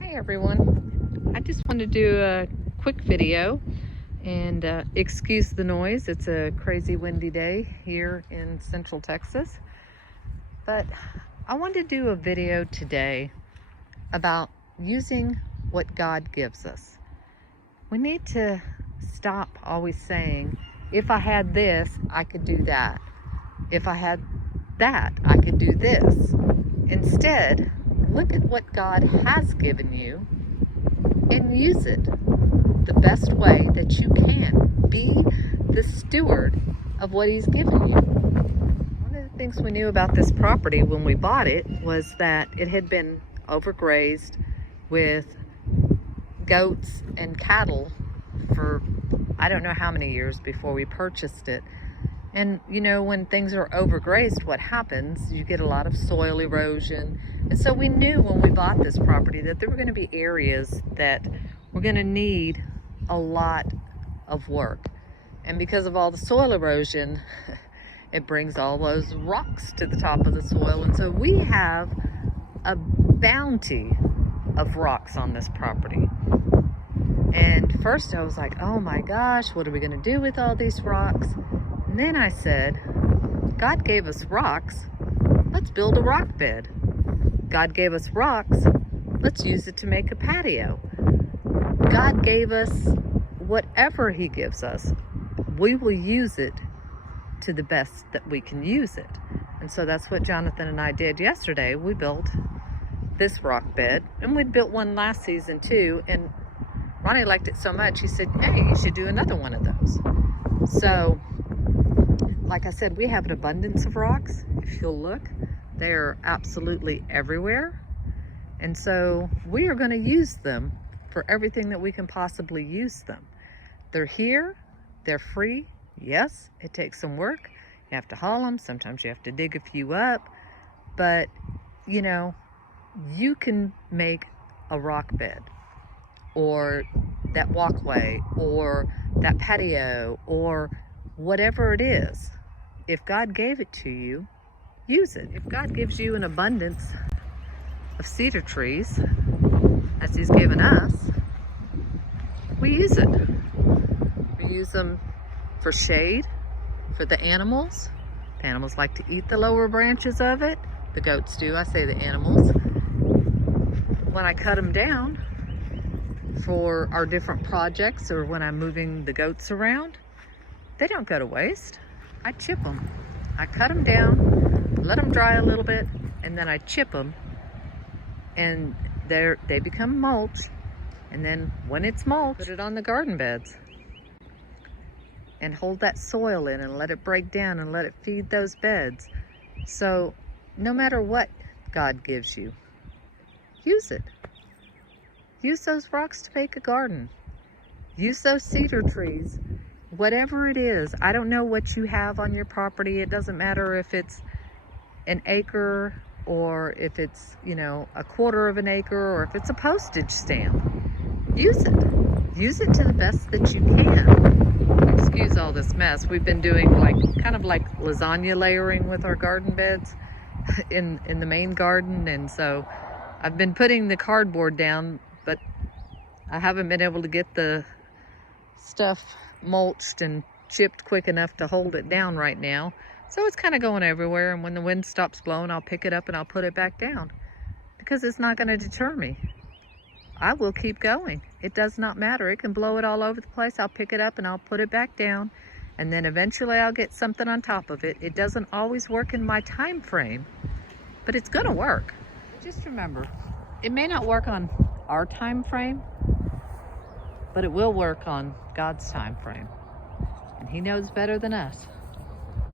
Hey everyone, I just wanted to do a quick video and excuse the noise. It's a crazy windy day here in Central Texas, but I wanted to do a video today about using what God gives us. We need to stop always saying, if I had this, I could do that. If I had that, I could do this. Instead, look at what God has given you and use it the best way that you can. Be the steward of what He's given you. One of the things we knew about this property when we bought it was that it had been overgrazed with goats and cattle for I don't know how many years before we purchased it. And you know, when things are overgrazed, what happens? You get a lot of soil erosion. And so we knew when we bought this property that there were going to be areas that were going to need a lot of work. And because of all the soil erosion, it brings all those rocks to the top of the soil. And so we have a bounty of rocks on this property. And first I was like, oh my gosh, what are we going to do with all these rocks? And then I said, God gave us rocks, let's build a rock bed. God gave us rocks, let's use it to make a patio. God gave us whatever He gives us, we will use it to the best that we can use it. And so that's what Jonathan and I did yesterday. We built this rock bed, and we'd built one last season too, and Ronnie liked it so much, he said, hey, you should do another one of those. So, like I said, we have an abundance of rocks. If you'll look, they're absolutely everywhere. And so we are going to use them for everything that we can possibly use them. They're here, they're free. Yes, it takes some work. You have to haul them. Sometimes you have to dig a few up. But, you know, you can make a rock bed, or that walkway, or that patio, or whatever it is. If God gave it to you, use it. If God gives you an abundance of cedar trees, as He's given us, we use it. We use them for shade, for the animals. The animals like to eat the lower branches of it. The goats do, I say the animals. When I cut them down for our different projects, or when I'm moving the goats around, they don't go to waste. I chip them. I cut them down, let them dry a little bit, and then I chip them, and they become mulch. And then when it's mulch, put it on the garden beds and hold that soil in and let it break down and let it feed those beds. So no matter what God gives you, use it. Use those rocks to make a garden. Use those cedar trees. Whatever it is, I don't know what you have on your property. It doesn't matter if it's an acre, or if it's, you know, a quarter of an acre, or if it's a postage stamp. Use it. Use it to the best that you can. Excuse all this mess. We've been doing kind of like lasagna layering with our garden beds in the main garden. And so I've been putting the cardboard down, but I haven't been able to get the stuff mulched and chipped quick enough to hold it down right now. So it's kind of going everywhere, and when the wind stops blowing, I'll pick it up and I'll put it back down, because it's not going to deter me. I will keep going. It does not matter. It can blow it all over the place. I'll pick it up and I'll put it back down, and then eventually I'll get something on top of it. It doesn't always work in my time frame, but it's going to work. Just remember, it may not work on our time frame, but it will work on God's time frame. And He knows better than us.